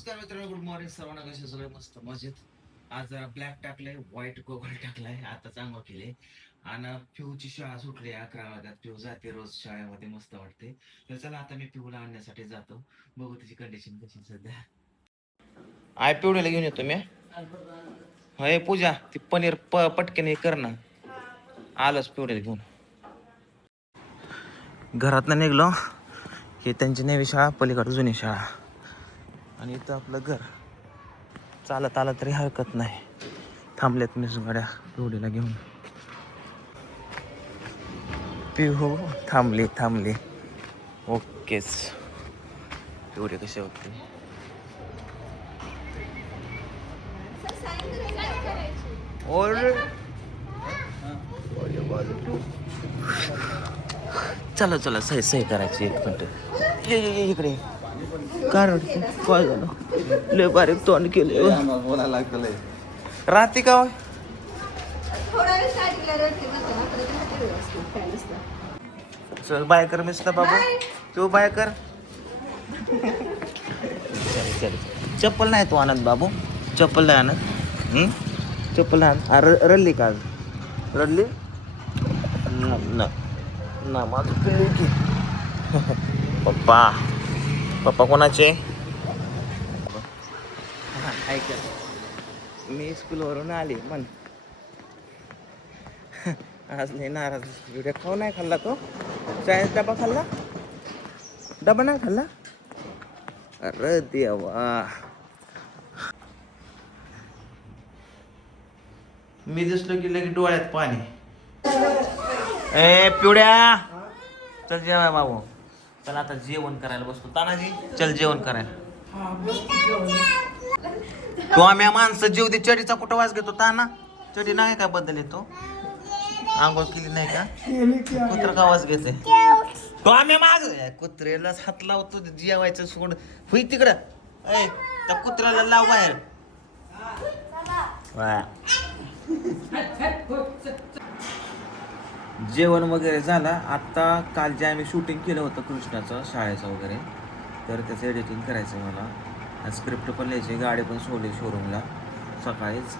नमस्कार मित्रांनो, good morning सर्वांना. कसे सगळे मस्त मजेत. आज जरा ब्लॅक टाकलंय, व्हाईट गोगल टाकलाय, आता चांगलं केले. आणि पिऊची शाळा सुटली 11 वाजता. पिऊ जाते रोज शाळेमध्ये, मस्त वाटते. तर चला आता मी पिऊला आणण्यासाठी जातो, बघू त्याची कंडिशन कशी सध्या. आय पिवड्याला घेऊन येतो मी. होय पूजा, ती पनीर पटकन हे कर ना. आलोच पिवड्याला घेऊन. घरातनं निघलो की त्यांची नवी शाळा, पलीकडे जुनी शाळा, आणि इथं आपलं घर. चालत आलं तरी हरकत नाही. थांबलेत मिस गाड्या पिवडीला घेऊन. पिहू थांबली. ओकेच. पिवडे कसे होते. चला सही करायची. 1 मिनिट ये इकडे. काय रडते? काय झालं? लय बारीक तोंड केले. राहते का? चल बाय कर मिस्टर बाबू. तू बाय कर. चल चप्पल नाही तू आणत बाबू. चप्पल नाही आणत. चप्पल नाही आणत. रडली का? रडली ना माझं पिल्ली की. पप्पा कोणाचे? ऐक, मी स्कूलवरून आली म्हण. आज नाही नाराज. व्हिडिओ खाऊ नाही खाल्ला तो. शाळेत डबा खाल्ला? डबा नाही खाल्ला? अरे देवा. मी दिसलो की लगेच डोळ्यात पाणी. ए पिवड्या, चल जेवाय बाबू. चल आता जेवण करायला बसतो. तानाजी चल जेवण करायला. तो आम्ही माणसं जीव दे. चडीचा कुठं वास घेतो ताना? चडी नाही काय बदल येतो? आंघोळ केली नाही का? कुत्र का वास घेते? तो आम्ही माग कुत्र्यालाच हात लावतो. जेवायचं सोड. होई तिकडं. ऐ त्या कुत्र्याला लाव बाहेर. जेवण वगैरे झालं. आत्ता काल जे आम्ही शूटिंग केलं होतं कृष्णाचं शाळेचं वगैरे, तर त्याचं एडिटिंग करायचं आहे मला. स्क्रिप्ट पण लिहायची. गाडी पण सोडली शोरूमला सकाळीच.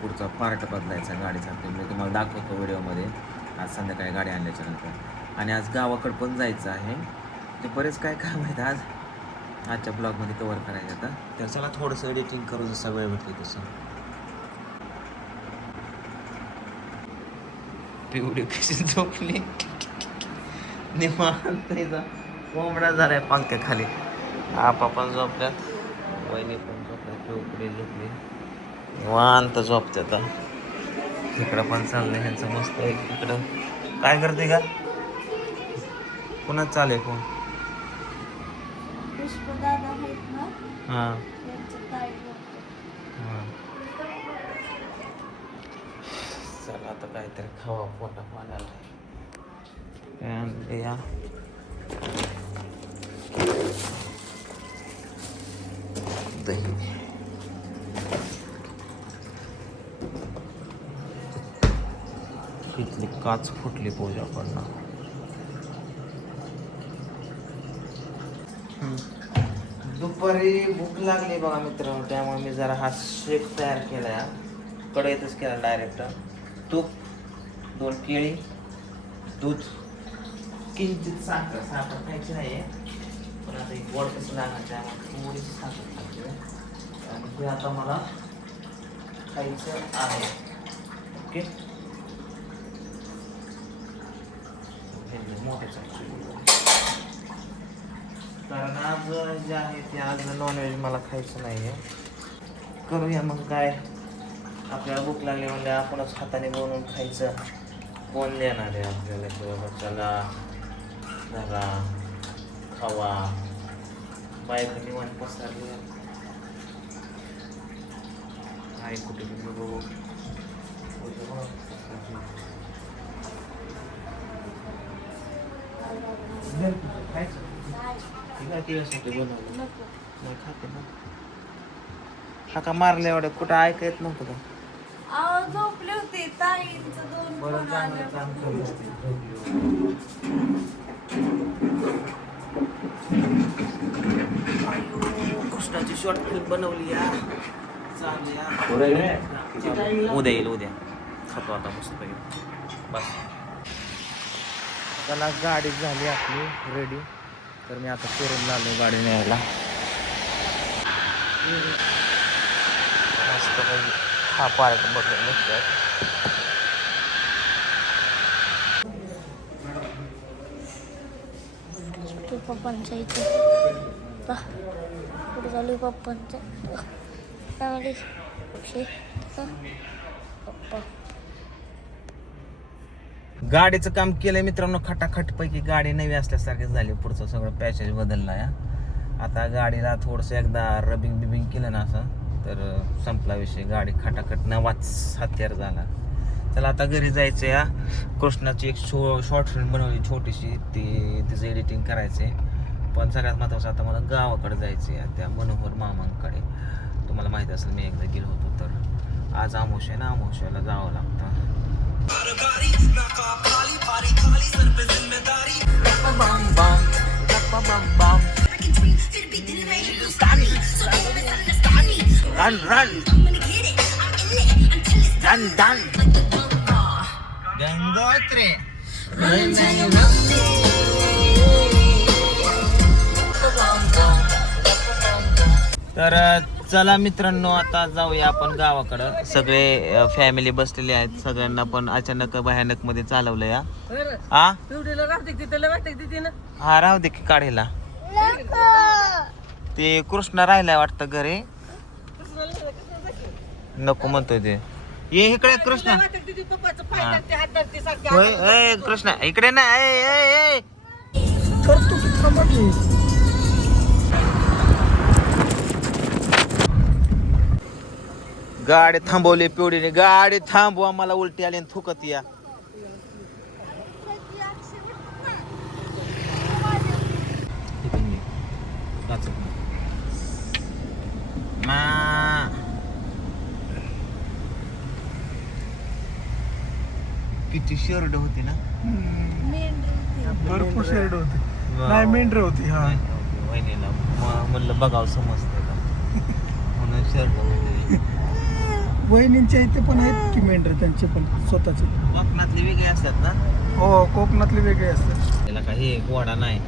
पुढचा पार्ट बदलायचा गाडीचा. ते मी तुम्हाला दाखवतो व्हिडिओमध्ये. आज संध्याकाळी गाडी आणल्याच्या नंतर. आणि आज गावाकडं पण जायचं आहे. ते बरेच काय काम आहेत आज. आजच्या ब्लॉगमध्ये कवर करायचं आता. तर चला थोडंसं एडिटिंग करू, जसं वेळ भेटली तसं. पिवडी कशी झोपली निवांत. कोंबडा झालाय पंख्या खाली. आपा पण झोपल्यात, वहिनी पण झोपल्यात, पिवडी झोपली. निवांत झोपत्यात. इकडं पण चाललंय ह्यांचं मस्त. इकडं काय करते का? पुन्हा चालेल फोन. हां चला आता काहीतरी खावा, पोटा पाण्याला. या दही. इथली काच फुटली पूजाकडनं. दुपारी भूक लागली बघा मित्रांनो, त्यामुळे मी जरा हा शेक तयार केला. कढईतच केला डायरेक्ट. तूप, 2 केळी, दूध, किंचित साखर. साखर खायची नाही आहे, पण आता एक गोड कसं लागणार त्यामुळे थोडीशी साखर खायची. आणि हे आता मला खायचं आहे. ओके, मोठे कारण आज जे आहे ते आज नॉनव्हेज मला खायचं नाही आहे. करूया मग काय. आपल्याला भूक लागली म्हणजे आपणच हाताने बनवून खायचं. कोण देणार आहे आपल्याला की बाबा चला जरा खावा. बायक निवांत पसरली आहे. कुठे बघू खायचं. बनवलं नाही खाते ना. हा का मारल्या एवढं कुठं ऐका येत नव्हतं का? झोपले होते. ताईंचं 2 बरं चांगलं काम करत. कृष्णाची शॉर्ट फिल्म बनवली या उद्या येईल उद्या खातो आता मस्तपैकी बस. त्याला गाडी झाली आपली रेडी. तर मी आता फिरून आलो गाडी न्यायला. मस्तपैकी हा पार्क बघून पप्पांच्या इथे कुठे चालू पप्पांचं गाडी पप्पा गाडीचं काम केलंय मित्रांनो खटाखट पैकी. गाडी नवी असल्यासारखी झाली. पुढचं सगळं पॅचेज बदलला या. आता गाडीला थोडंसं एकदा रबिंग बिबिंग केलं ना असं तर संपला विषय. गाडी खटाखट नवाच हत्यार झाला. चला आता घरी जायचं या. कृष्णाची एक शॉर्ट फिल्म बनवली छोटीशी. तिचं एडिटिंग करायचं आहे. पण सगळ्यात महत्त्वाचं आता मला गावाकडे जायचं आहे त्या मनोहर मामांकडे. तुम्हाला माहिती असेल मी एकदा गेलो होतो. तर आज अमावस्या आहे ना, अमावस्याला जावं लागतं. Run, run. Done, done. Gangotri. तर चला मित्रांनो आता जाऊया आपण गावाकडं. सगळे फॅमिली बसलेले आहेत. सगळ्यांना पण अचानक भयानक मध्ये चालवलं या. हा राहू दे की काढायला. ते कृष्णा राहिलाय वाटतं घरी. नको म्हणतोय ते. ये इकडे कृष्णा. होय कृष्णा इकडे ना. गाडी थांबवली पिवडीने. गाडी थांबवा मला उलटी आली आणि थुकत या. किती शेरड होती ना. भरपूर शेरड होती. नाही मेंढर होती. हा वहिनीला म्हणलं बघावं समजते का म्हणून शेरड होती. वहिनींच्या इथे पण आहेत की मेंढर त्यांचे पण स्वतःचे. कोकणातले वेगळे असतात ना. हो कोकणातले वेगळे असतात. त्याला काही गोडा नाही.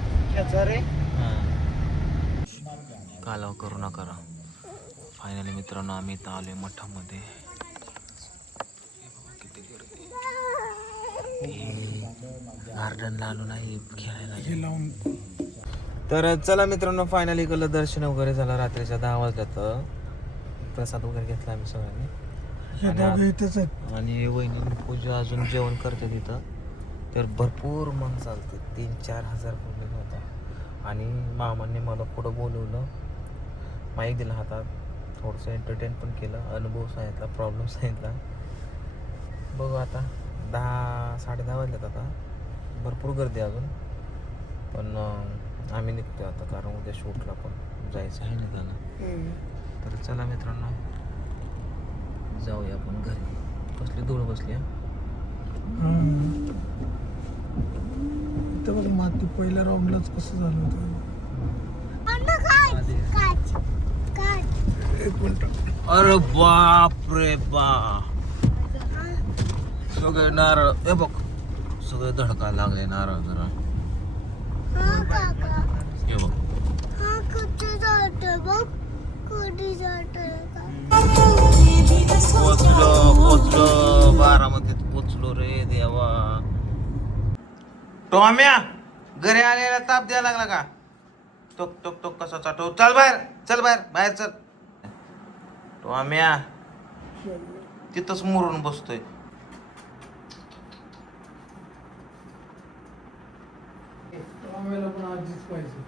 कालव करू नका. फायनली मित्रांनो आम्ही इथं आलोय मठामध्ये. किती गर्दी. गार्डनला आलो नाही खेळायला. तर चला मित्रांनो फायनली गेलं. दर्शन वगैरे झालं. रात्रीच्या 10 वाजल्यात. प्रसाद वगैरे घेतला आम्ही सगळ्यांनी. आणि वहिनी पूजा अजून जेवण करते तिथं. तर भरपूर मन चालते. 3-4 हजार पब्लिक होता. आणि मामांनी मला पुढं बोलवलं. माईक दिला हातात. थोडंसं एंटरटेन पण केलं. अनुभव सांगितला. प्रॉब्लेम सांगितला. बघू आता 10-10:30 वाजल्यात. आता भरपूर गर्दी अजून. पण आम्ही निघतो आता कारण उद्या शूटला पण जायचं आहे ना त्यांना. तर चला मित्रांनो जाऊया आपण घरी. कसली धूळ बसली. बघ माती पहिल्या राऊंडलाच कसं झालं होतं. एक मिनिट. अरे बाप रे बाप. सगळे नारळ हे बघ सगळे धडका लागले नारळ जरा. हे बघ पोचलो बारामतीत पोचलो रे देवा. टॉम्या घरी आलेला ताप द्यायला लागला का. टोक टोक टोक कसा चाटो. चल बाहेर चल बाहेर चल. टॉम्या तिथंच मुरून बसतोय. पण आजीच पाहिजे.